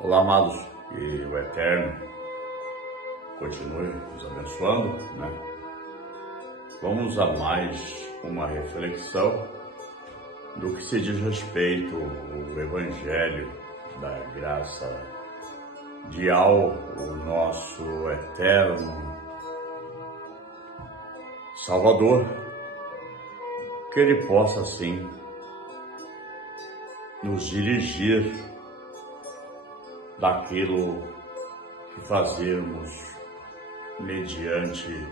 Olá, amados, que o Eterno continue nos abençoando, né? Vamos a mais uma reflexão do que se diz respeito ao Evangelho da graça de o nosso Eterno Salvador, que Ele possa, assim, nos dirigir daquilo que fazermos mediante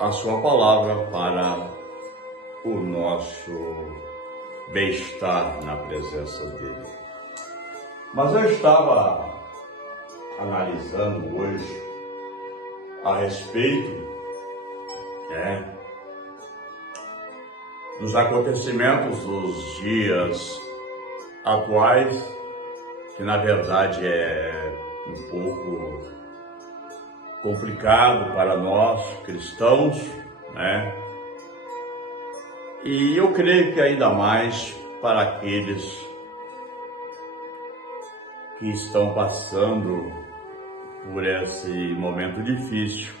a sua palavra para o nosso bem-estar na presença dele. Mas eu estava analisando hoje a respeito dos acontecimentos dos dias atuais, que na verdade é um pouco complicado para nós cristãos, né? E eu creio que ainda mais para aqueles que estão passando por esse momento difícil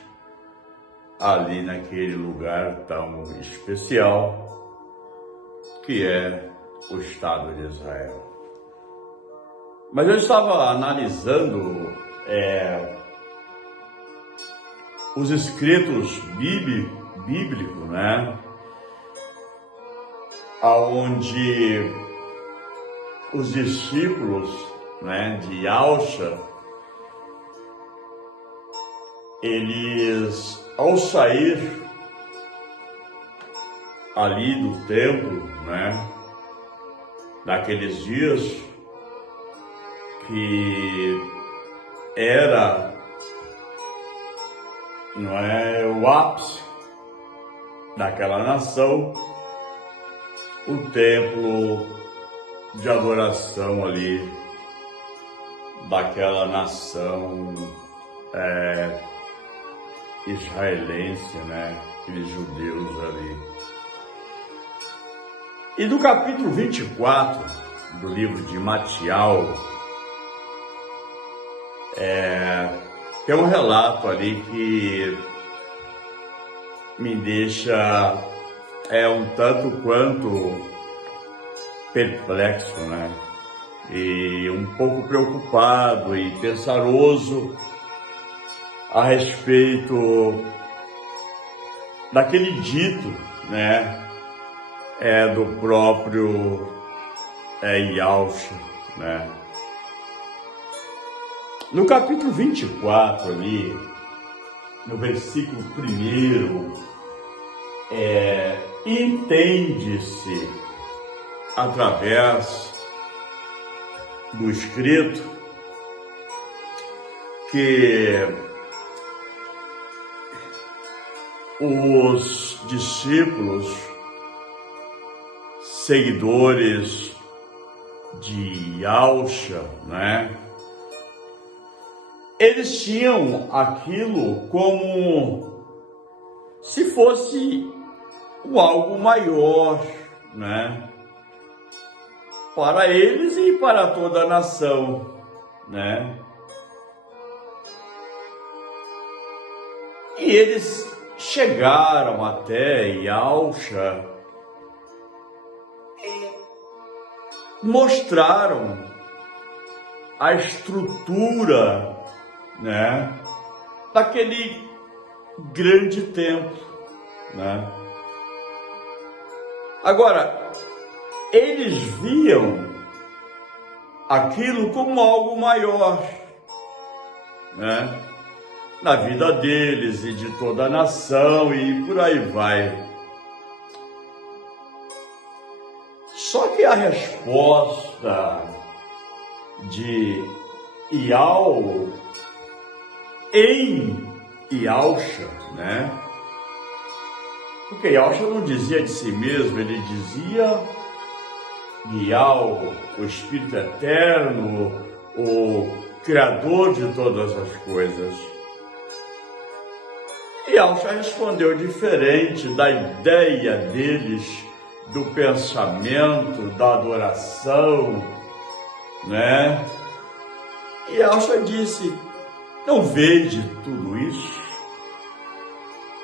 ali naquele lugar tão especial que é o Estado de Israel. Mas eu estava analisando os escritos bíblicos, né? Onde os discípulos, né, de Yahshua, eles, ao sair ali do templo, né, naqueles dias que era, o ápice daquela nação, o templo de adoração ali daquela nação israelense, né, aqueles judeus ali. E do capítulo 24 do livro de Mateus, tem um relato ali que me deixa um tanto quanto perplexo, né? E um pouco preocupado e pesaroso a respeito daquele dito, né? Do próprio Yahshua, né? No capítulo 24 ali, no versículo 1, entende-se através do escrito que os discípulos, seguidores de Yahshua, né, eles tinham aquilo como se fosse algo maior, né, para eles e para toda a nação, né. E eles chegaram até Yahshua e mostraram a estrutura, né, daquele grande templo, né. Agora, eles viam aquilo como algo maior, né, na vida deles e de toda a nação e por aí vai. Só que a resposta de Yahweh em Yahshua, né? Porque Yahshua não dizia de si mesmo, ele dizia de Yahweh, o Espírito Eterno, o Criador de todas as coisas. E Yahshua respondeu diferente da ideia deles, do pensamento, da adoração, né? E Elsha disse: não vejo tudo isso?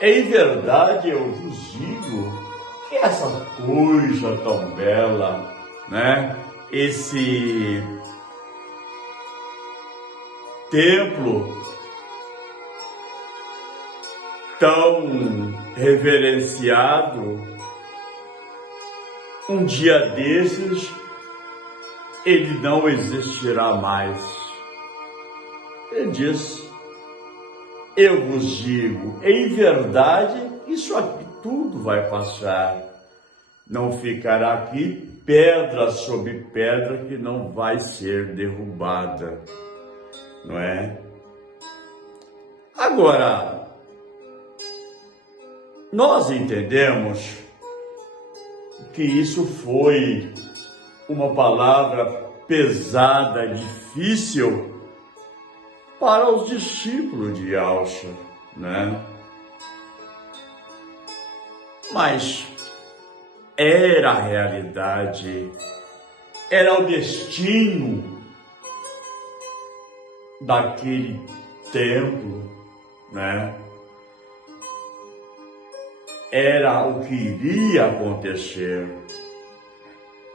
Em verdade eu vos digo que essa coisa tão bela, né? Esse templo tão reverenciado, um dia desses ele não existirá mais. Ele diz: eu vos digo, em verdade, isso aqui tudo vai passar. Não ficará aqui pedra sobre pedra que não vai ser derrubada, não é? Agora, nós entendemos que isso foi uma palavra pesada, difícil para os discípulos de Elsha, né? Mas era a realidade, era o destino daquele templo, né? Era o que iria acontecer.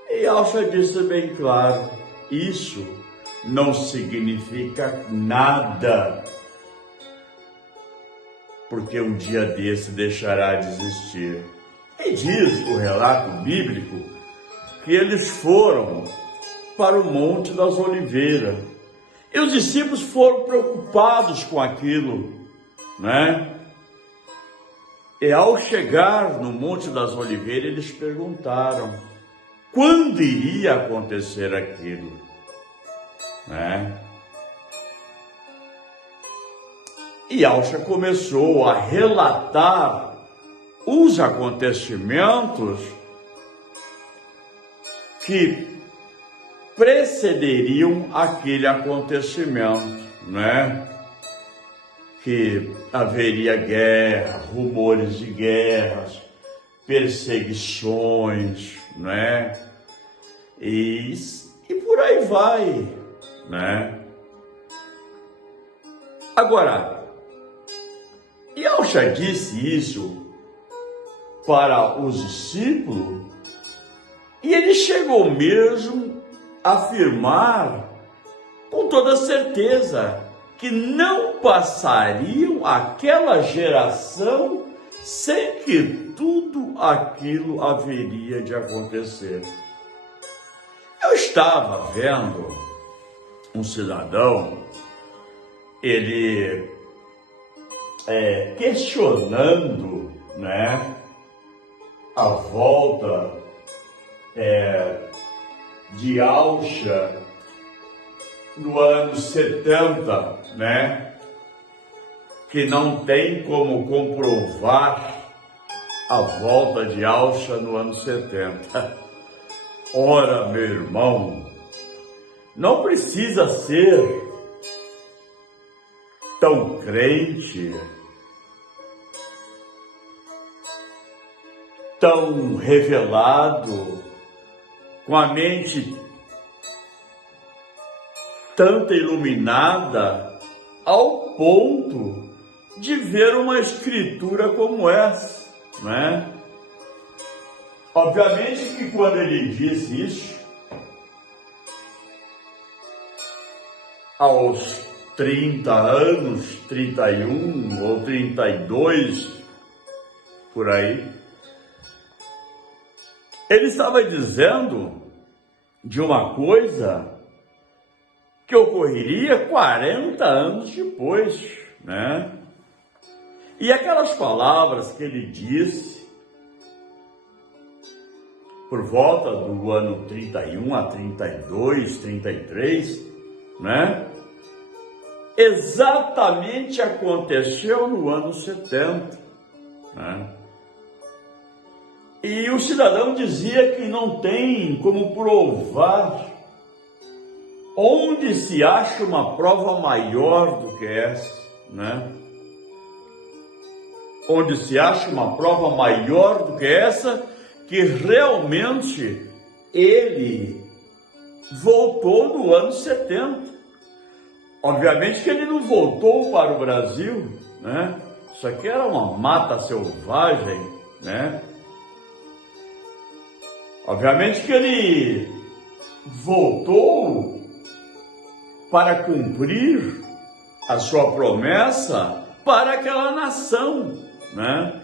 E Elsha disse bem claro: isso não significa nada, porque um dia desse deixará de existir. E diz o relato bíblico que eles foram para o Monte das Oliveiras. E os discípulos foram preocupados com aquilo, né? E ao chegar no Monte das Oliveiras, eles perguntaram quando iria acontecer aquilo, né? E Elsha começou a relatar os acontecimentos que precederiam aquele acontecimento, né? Que haveria guerra, rumores de guerras, perseguições, né? E por aí vai, né? Agora, Elsha disse isso para os discípulos e ele chegou mesmo a afirmar com toda certeza que não passariam aquela geração sem que tudo aquilo haveria de acontecer. Eu estava vendo um cidadão, ele questionando, né, a volta de Elsha no ano 70, né? Que não tem como comprovar a volta de Elsha no ano 70. Ora, meu irmão, não precisa ser tão crente, tão revelado, com a mente tanta iluminada, ao ponto de ver uma escritura como essa, né? Obviamente que quando ele disse isso, aos 30 anos, 31 ou 32, por aí, ele estava dizendo de uma coisa que ocorreria 40 anos depois, né? E aquelas palavras que ele disse por volta do ano 31 a 32, 33, né? Exatamente aconteceu no ano 70, né? E o cidadão dizia que não tem como provar onde se acha uma prova maior do que essa, né? Onde se acha uma prova maior do que essa, que realmente ele voltou no ano 70. Obviamente que ele não voltou para o Brasil, né? Isso aqui era uma mata selvagem, né? Obviamente que ele voltou para cumprir a sua promessa para aquela nação, né?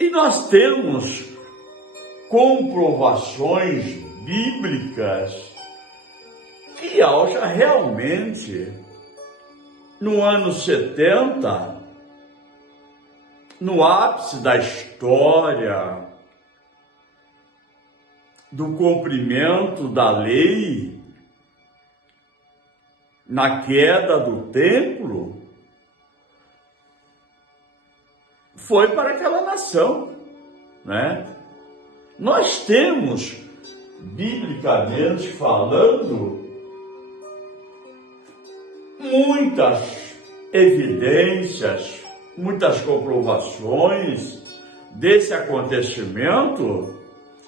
E nós temos comprovações bíblicas que Yahshua realmente, no ano 70, no ápice da história, do cumprimento da lei, na queda do templo, foi para aquela nação, né? Nós temos, biblicamente falando, muitas evidências, muitas comprovações desse acontecimento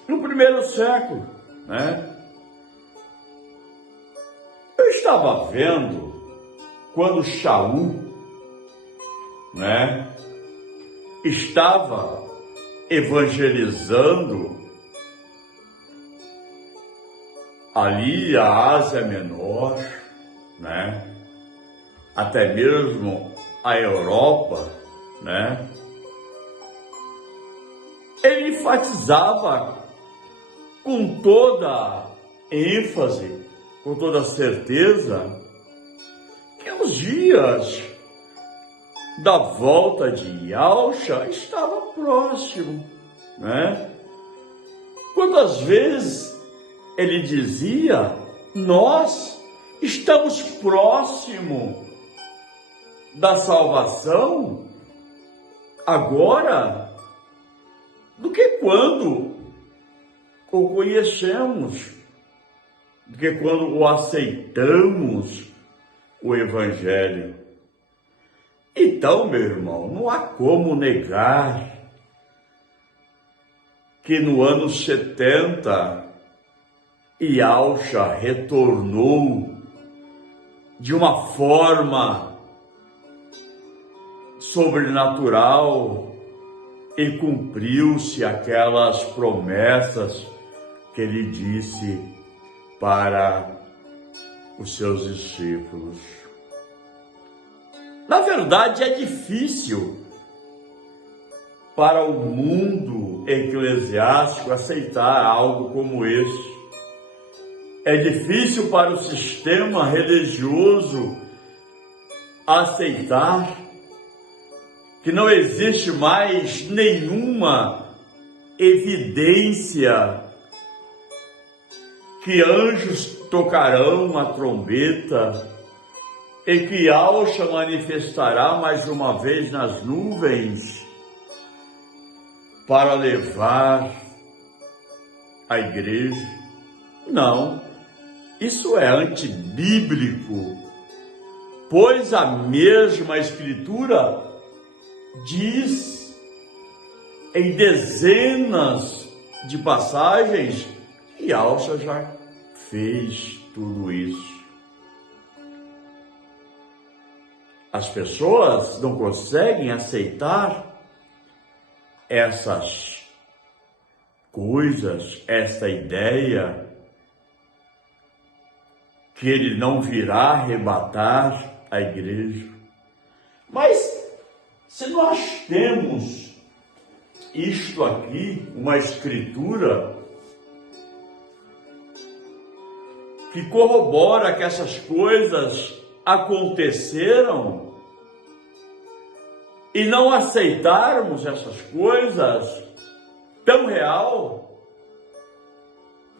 no primeiro século, né? Eu estava vendo quando Shaul, né, estava evangelizando ali a Ásia Menor, né, até mesmo a Europa, né, ele enfatizava com toda ênfase, com toda certeza, que os dias da volta de Yahshua estava próximo, né? Quantas vezes ele dizia, nós estamos próximo da salvação agora do que quando o conhecemos, do que quando o aceitamos o Evangelho. Então, meu irmão, não há como negar que no ano 70, Yahshua retornou de uma forma sobrenatural e cumpriu-se aquelas promessas que ele disse para os seus discípulos. Na verdade, é difícil para o mundo eclesiástico aceitar algo como esse. É difícil para o sistema religioso aceitar que não existe mais nenhuma evidência que anjos tocarão a trombeta e que Yahshua manifestará mais uma vez nas nuvens para levar a igreja. Não, isso é antibíblico, pois a mesma Escritura diz em dezenas de passagens que Yahshua já fez tudo isso. As pessoas não conseguem aceitar essas coisas, essa ideia que ele não virá arrebatar a igreja. Mas se nós temos isto aqui, uma escritura que corrobora que essas coisas aconteceram, e não aceitarmos essas coisas tão real,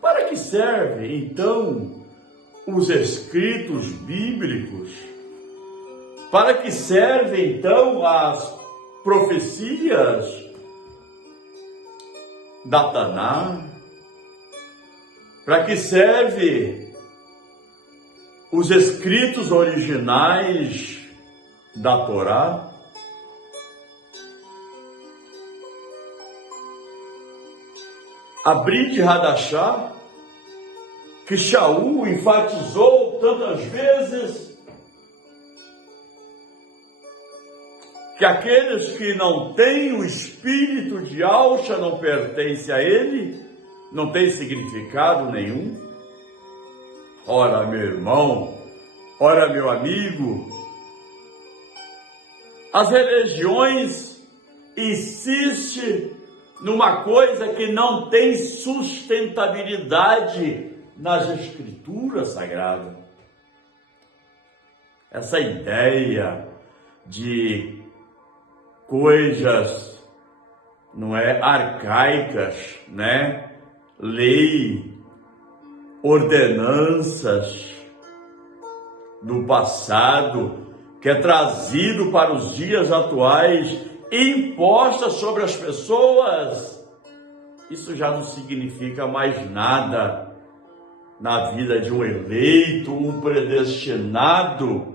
para que serve então os escritos bíblicos? Para que servem então as profecias da Taná? Para que serve os escritos originais da Torá? a Brit Hadashah, que Shaul enfatizou tantas vezes que aqueles que não têm o espírito de Yahshua não pertencem a ele, não tem significado nenhum. Ora, meu irmão, ora, meu amigo, as religiões insistem numa coisa que não tem sustentabilidade nas escrituras sagradas. Essa ideia de coisas, não é, arcaicas, né? Lei, ordenanças do passado, que é trazido para os dias atuais, imposta sobre as pessoas, isso já não significa mais nada na vida de um eleito, um predestinado,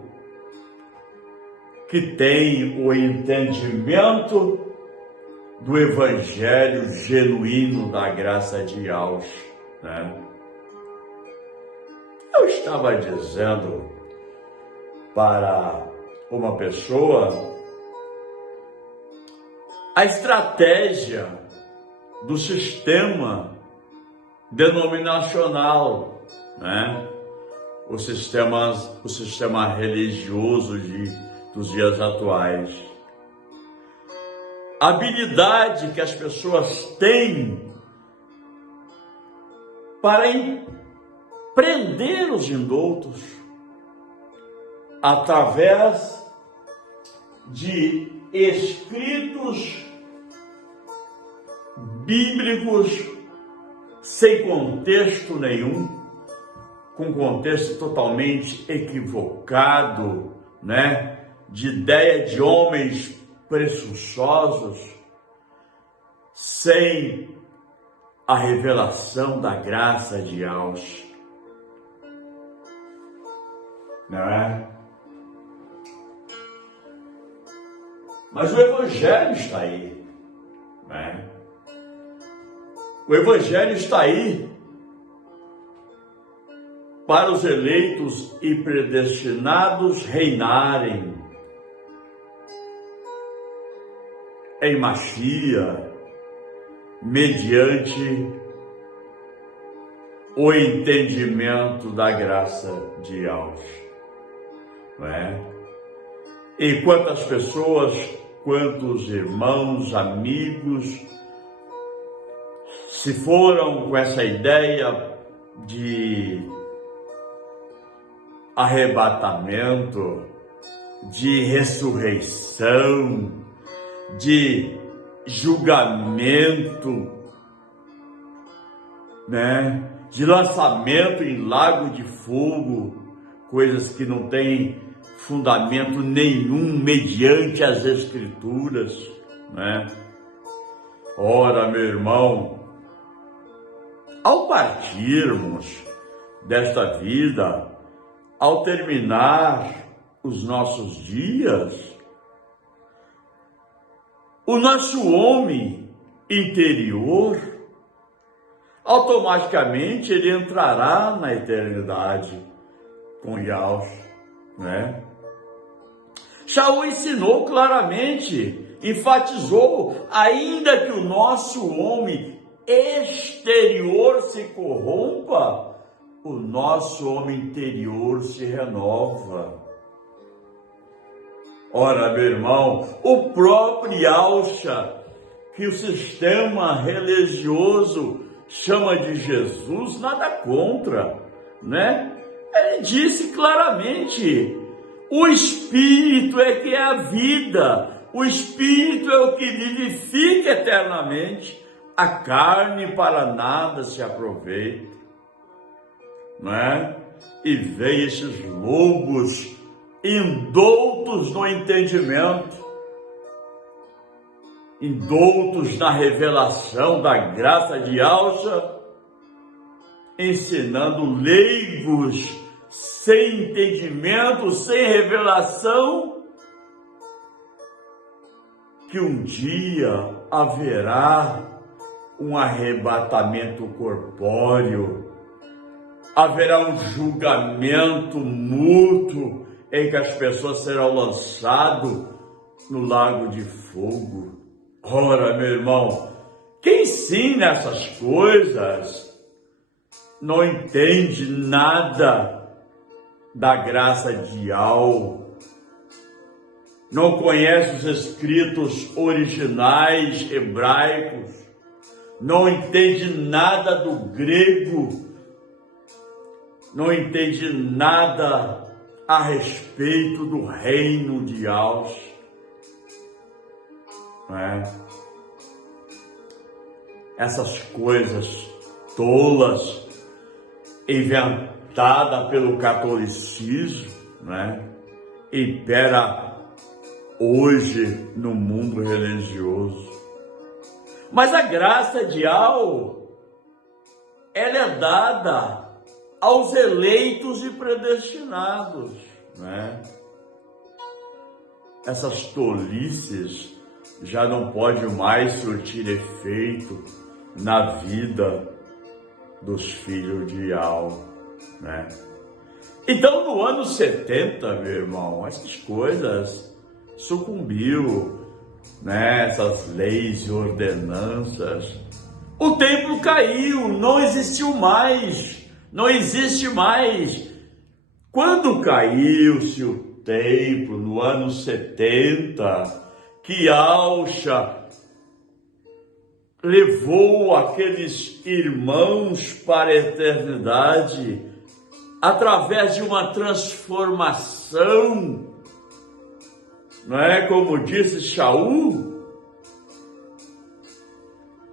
que tem o entendimento do evangelho genuíno da graça de Yahshua, né? Eu estava dizendo para uma pessoa a estratégia do sistema denominacional, né? O sistema religioso dos dias atuais. A habilidade que as pessoas têm para prender os indoutos através de escritos bíblicos sem contexto nenhum, com contexto totalmente equivocado, né? De ideia de homens presunçosos, sem a revelação da graça de Yahshua, não é? Mas o Evangelho está aí, né? O Evangelho está aí para os eleitos e predestinados reinarem em Mashiach, mediante o entendimento da graça de Yahshua, não é? E quantas pessoas, quantos irmãos, amigos, se foram com essa ideia de arrebatamento, de ressurreição, de julgamento, né? De lançamento em lago de fogo, coisas que não têm fundamento nenhum mediante as escrituras, né? Ora, meu irmão, ao partirmos desta vida, ao terminar os nossos dias, o nosso homem interior, automaticamente ele entrará na eternidade com Yahshua, né? Shaul ensinou claramente, enfatizou, ainda que o nosso homem exterior se corrompa, o nosso homem interior se renova. Ora, meu irmão, o próprio Yahshua, que o sistema religioso chama de Jesus, nada contra, né? Ele disse claramente, o Espírito é que é a vida, o Espírito é o que vivifica eternamente, a carne para nada se aproveita, não é? E veio esses lobos indoutos no entendimento, indoutos na revelação da graça de Yahshua, ensinando leigos sem entendimento, sem revelação, que um dia haverá um arrebatamento corpóreo, haverá um julgamento mútuo em que as pessoas serão lançadas no lago de fogo. Ora, meu irmão, quem ensina essas coisas não entende nada da graça ideal, não conhece os escritos originais hebraicos, não entende nada do grego, não entende nada a respeito do reino de Deus, não é? Essas coisas tolas inventadas pelo catolicismo, né, impera hoje no mundo religioso. Mas a graça de Deus, ela é dada aos eleitos e predestinados, né? Essas tolices já não podem mais surtir efeito na vida dos filhos de Deus, né? Então, no ano 70, meu irmão, essas coisas sucumbiu, né? Essas leis e ordenanças. O templo caiu, não existiu mais, não existe mais. Quando caiu-se o templo, no ano 70, que Alcha levou aqueles irmãos para a eternidade através de uma transformação, não é? Como disse Shaul,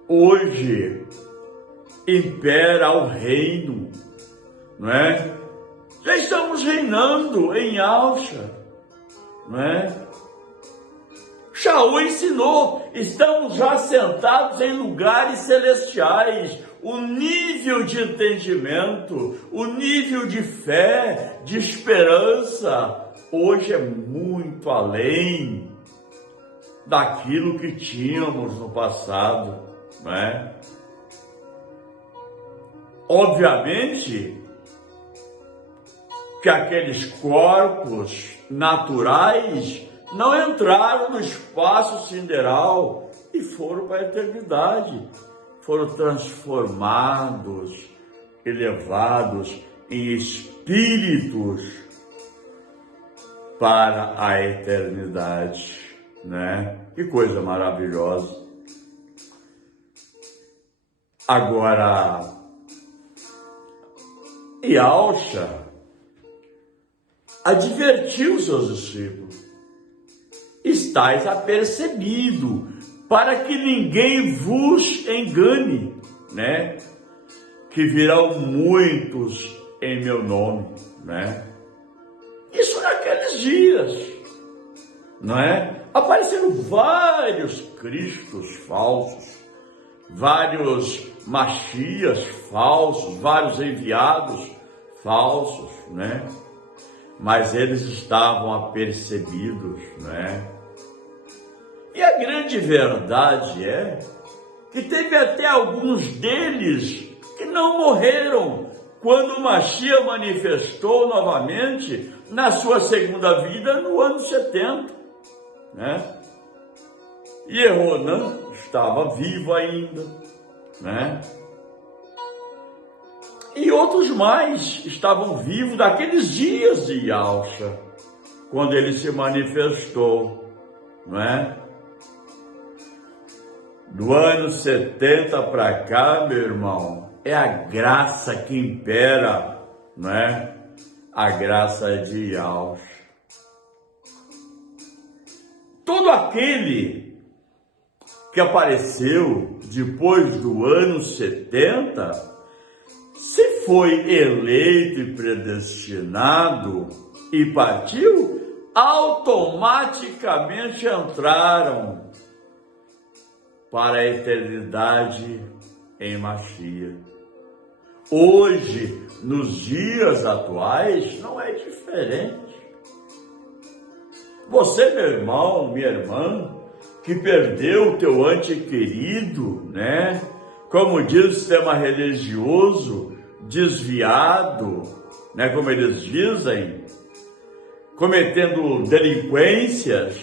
hoje impera o reino, não é? Já estamos reinando em Alcha, não é? Shaul ensinou, estamos já sentados em lugares celestiais. O nível de entendimento, o nível de fé, de esperança, hoje é muito além daquilo que tínhamos no passado, não é? Obviamente que aqueles corpos naturais não entraram no espaço sideral e foram para a eternidade. Foram transformados, elevados em espíritos para a eternidade, né? Que coisa maravilhosa. Agora, Alcha advertiu seus discípulos: estais apercebido, para que ninguém vos engane, né? Que virão muitos em meu nome, né? Isso naqueles dias, não é? Apareceram vários cristos falsos, vários Machias falsos, vários enviados falsos, né? Mas eles estavam apercebidos, né? E a grande verdade é que teve até alguns deles que não morreram quando o Machia manifestou novamente na sua segunda vida no ano 70, né? E Eronã estava vivo ainda, né? E outros mais estavam vivos daqueles dias de Alcha, quando ele se manifestou, não é? Do ano 70 para cá, meu irmão, é a graça que impera, não é? A graça de Alcha. Todo aquele que apareceu depois do ano 70, se foi eleito e predestinado e partiu, automaticamente entraram para a eternidade em Machia. Hoje, nos dias atuais, não é diferente. Você, meu irmão, minha irmã, que perdeu o teu ente querido, né? como diz o sistema religioso, desviado, né, como eles dizem, cometendo delinquências,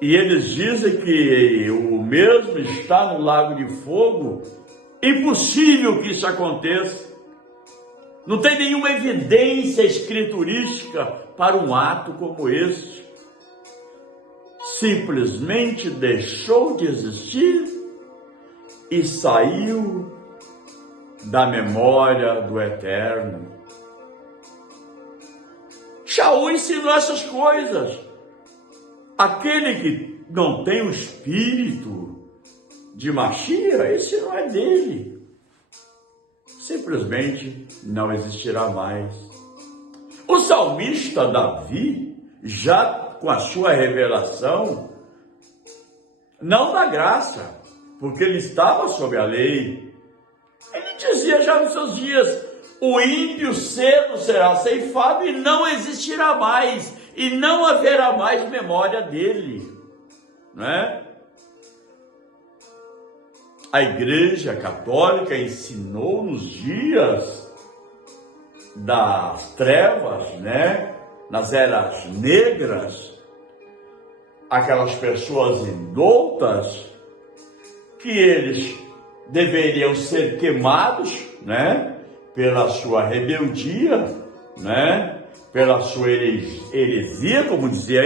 e eles dizem que o mesmo está no lago de fogo, impossível que isso aconteça. Não tem nenhuma evidência escriturística para um ato como este. Simplesmente deixou de existir e saiu da memória do Eterno. Shaul ensinou essas coisas. Aquele que não tem o espírito de Mashiach, esse não é dele. Simplesmente não existirá mais. O salmista Davi, já com a sua revelação, não da graça, porque ele estava sob a lei, ele dizia já nos seus dias: o ímpio cedo será ceifado e não existirá mais, e não haverá mais memória dele, né? A Igreja Católica ensinou nos dias das trevas, né? Nas eras negras, aquelas pessoas indoutas, que eles deveriam ser queimados, né? Pela sua rebeldia, né? Pela sua heresia, como dizia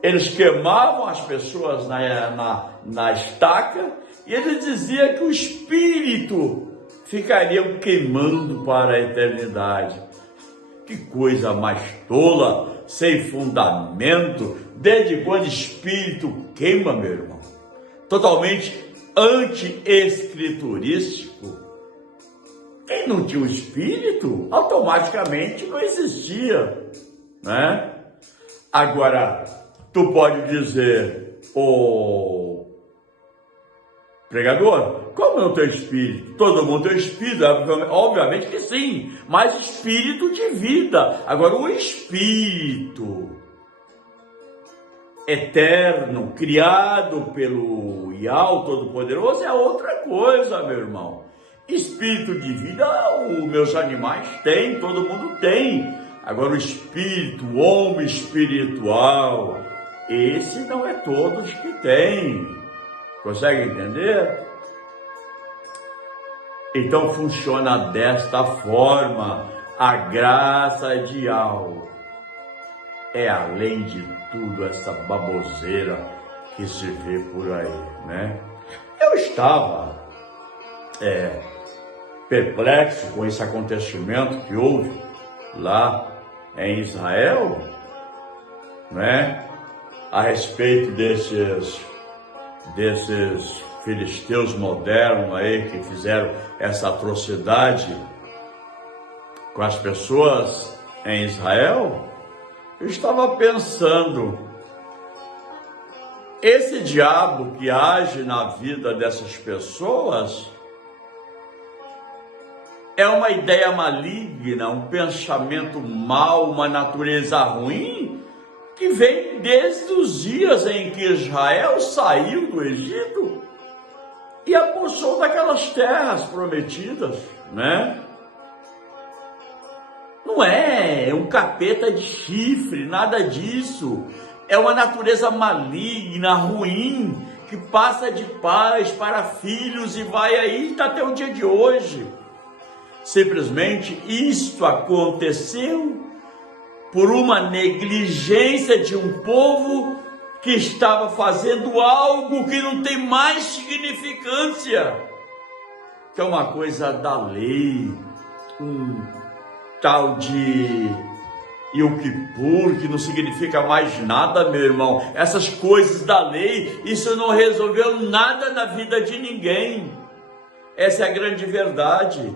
eles queimavam as pessoas na estaca, e eles diziam que o espírito ficaria queimando para a eternidade. Que coisa mais tola, sem fundamento, desde quando espírito queima, meu irmão? Totalmente anti-escriturístico. Quem não tinha o espírito, automaticamente não existia, né? Agora, tu pode dizer, ô pregador, como não tem espírito? Todo mundo tem espírito, obviamente que sim, mas espírito de vida. Agora, o espírito eterno, criado pelo Yahweh Todo-Poderoso, é outra coisa, meu irmão. Espírito de vida, os meus animais têm, todo mundo tem. Agora, o espírito, o homem espiritual, esse não é todos que têm. Consegue entender? Então funciona desta forma. A graça de Yahweh é, além de tudo, essa baboseira que se vê por aí, né? Eu estava perplexo com esse acontecimento que houve lá em Israel, né? A respeito desses filisteus modernos aí que fizeram essa atrocidade com as pessoas em Israel. Eu estava pensando, esse diabo que age na vida dessas pessoas é uma ideia maligna, um pensamento mau, uma natureza ruim, que vem desde os dias em que Israel saiu do Egito e apossou daquelas terras prometidas, né? Não é um capeta de chifre, nada disso. É uma natureza maligna, ruim, que passa de pais para filhos e vai aí até o dia de hoje. Simplesmente isto aconteceu por uma negligência de um povo que estava fazendo algo que não tem mais significância, que é uma coisa da lei, um tal de Yom Kippur, que não significa mais nada, meu irmão. Essas coisas da lei, isso não resolveu nada na vida de ninguém. Essa é a grande verdade.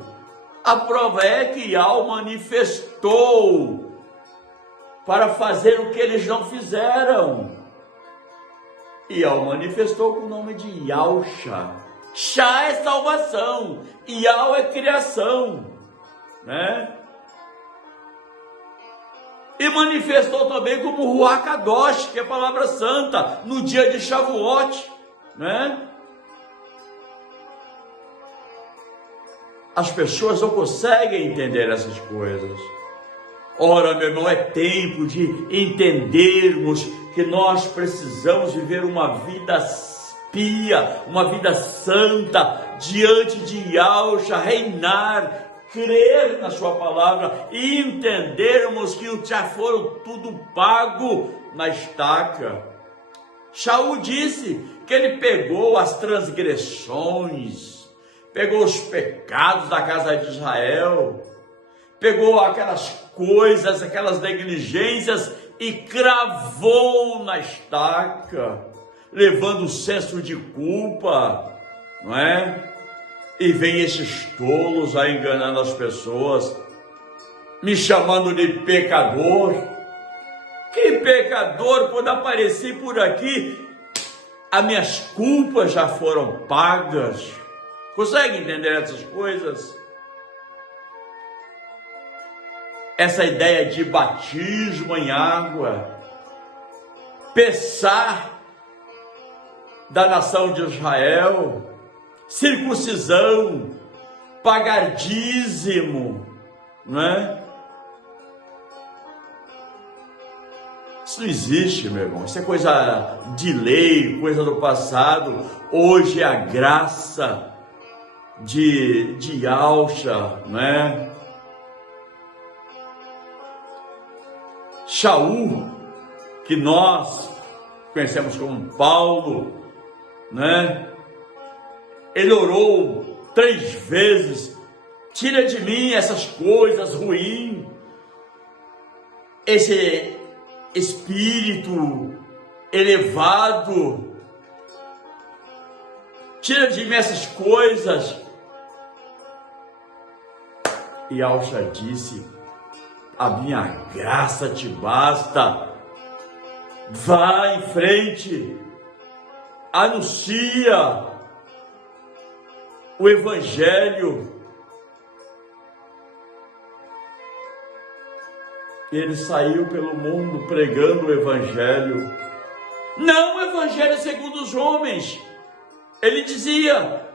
A prova é que Yahweh manifestou para fazer o que eles não fizeram. E Yahweh manifestou com o nome de Yahusha. Shá é salvação, Yahweh é criação, né? E manifestou também como Ruach Kadosh, que é a palavra santa, no dia de Shavuot, né? As pessoas não conseguem entender essas coisas. Ora, meu irmão, é tempo de entendermos que nós precisamos viver uma vida pia, uma vida santa, diante de Yahshua, reinar, crer na sua palavra e entendermos que já foram tudo pago na estaca. Shaul disse que ele pegou as transgressões, pegou os pecados da casa de Israel, pegou aquelas coisas, aquelas negligências e cravou na estaca, levando o senso de culpa, não é? E vem esses tolos aí enganando as pessoas, me chamando de pecador. Que pecador? Quando apareci por aqui, as minhas culpas já foram pagas. Consegue entender essas coisas? Essa ideia de batismo em água, Pessah da nação de Israel, circuncisão, pagar dízimo, não é? Isso não existe, meu irmão. Isso é coisa de lei, coisa do passado. Hoje é a graça de Yahshua, não é? Shaul, que nós conhecemos como Paulo, né? Ele orou 3 vezes: tira de mim essas coisas ruins, esse espírito elevado, tira de mim essas coisas. E Yahshua disse: a minha graça te basta. Vá em frente, anuncia o Evangelho. Ele saiu pelo mundo pregando o Evangelho. Não o Evangelho segundo os homens. Ele dizia: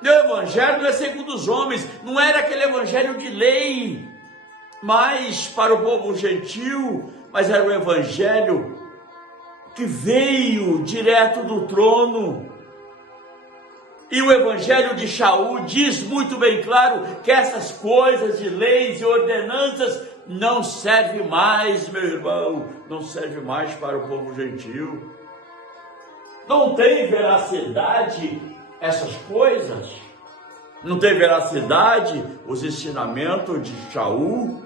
meu Evangelho não é segundo os homens. Não era aquele Evangelho de lei, mas para o povo gentil, mas era o Evangelho que veio direto do trono. E o Evangelho de Shaul diz muito bem claro que essas coisas de leis e ordenanças não servem mais, meu irmão, não serve mais para o povo gentil. Não tem veracidade essas coisas, não tem veracidade os ensinamentos de Shaul.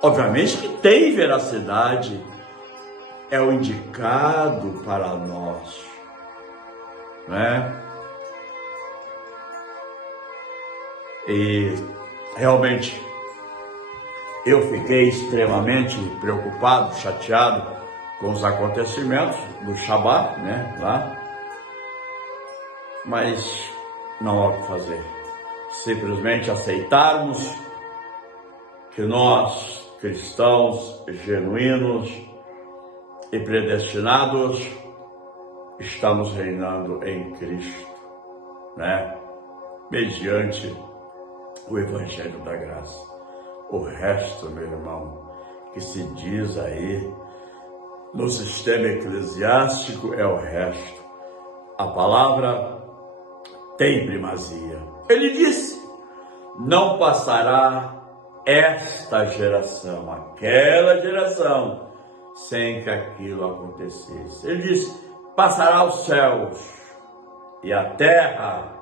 Obviamente que tem veracidade, é o indicado para nós, né? E realmente eu fiquei extremamente preocupado, chateado com os acontecimentos do Shabat, né? Lá, mas não há o que fazer, simplesmente aceitarmos que nós, cristãos genuínos e predestinados, estamos reinando em Cristo, né? Mediante o Evangelho da Graça. O resto, meu irmão, que se diz aí no sistema eclesiástico é o resto. A palavra tem primazia. Ele disse: não passará esta geração, aquela geração, sem que aquilo acontecesse. Ele diz: passará os céus e a terra,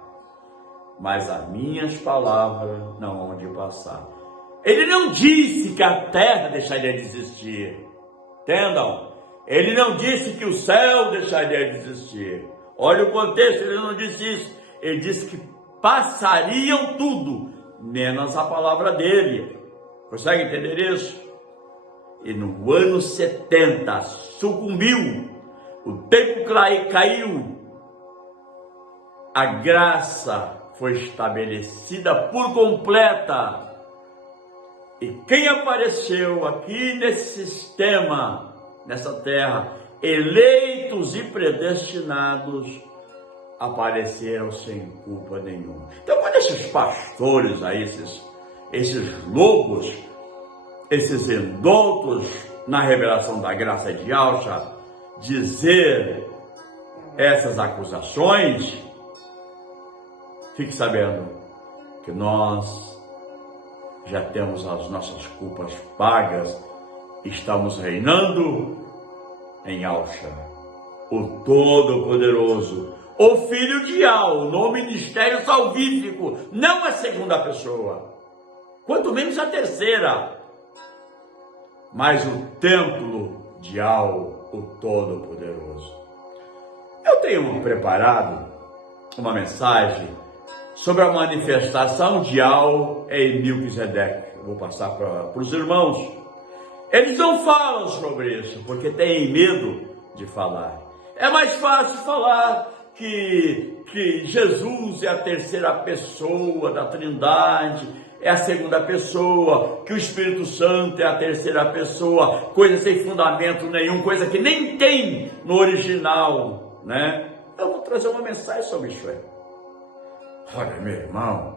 mas as minhas palavras não hão de passar. Ele não disse que a terra deixaria de existir, entendam? Ele não disse que o céu deixaria de existir. Olha o contexto, ele não disse isso. Ele disse que passariam tudo, menos a palavra dele. Consegue entender isso? E no ano 70 sucumbiu, o tempo caiu, a graça foi estabelecida por completa. E quem apareceu aqui nesse sistema, nessa terra, eleitos e predestinados, apareceram sem culpa nenhuma. Então, quando esses pastores aí, esses lobos, esses indoutos na revelação da graça de Alcha, dizer essas acusações, fique sabendo que nós já temos as nossas culpas pagas, estamos reinando em Alcha, o Todo-Poderoso, o Filho de Al, no ministério salvífico, não a segunda pessoa, quanto menos a terceira, mas o templo de Al, o Todo-Poderoso. Eu tenho preparado uma mensagem sobre a manifestação de Al em Melquisedeque. Vou passar para os irmãos. Eles não falam sobre isso, porque têm medo de falar. É mais fácil falar que Jesus é a terceira pessoa da Trindade, é a segunda pessoa, que o Espírito Santo é a terceira pessoa, coisa sem fundamento nenhum, coisa que nem tem no original, né? Eu vou trazer uma mensagem sobre isso aí. Olha, meu irmão,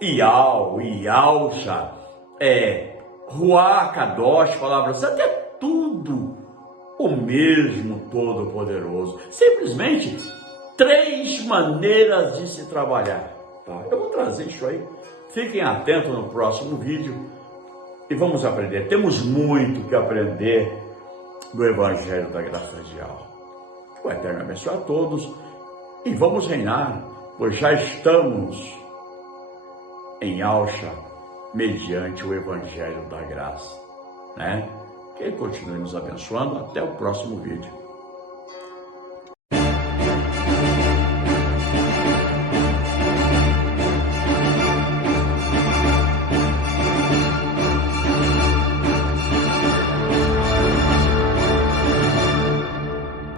Ial e Alcha, Ruá, Kadosh, Palavra Santa, é tudo o mesmo Todo-Poderoso. Simplesmente 3 maneiras de se trabalhar, tá? Eu vou trazer isso aí. Fiquem atentos no próximo vídeo e vamos aprender. Temos muito que aprender do Evangelho da Graça de Al. Que o Eterno abençoe a todos e vamos reinar, pois já estamos em Alcha mediante o Evangelho da Graça, né? Que Ele continue nos abençoando. Até o próximo vídeo.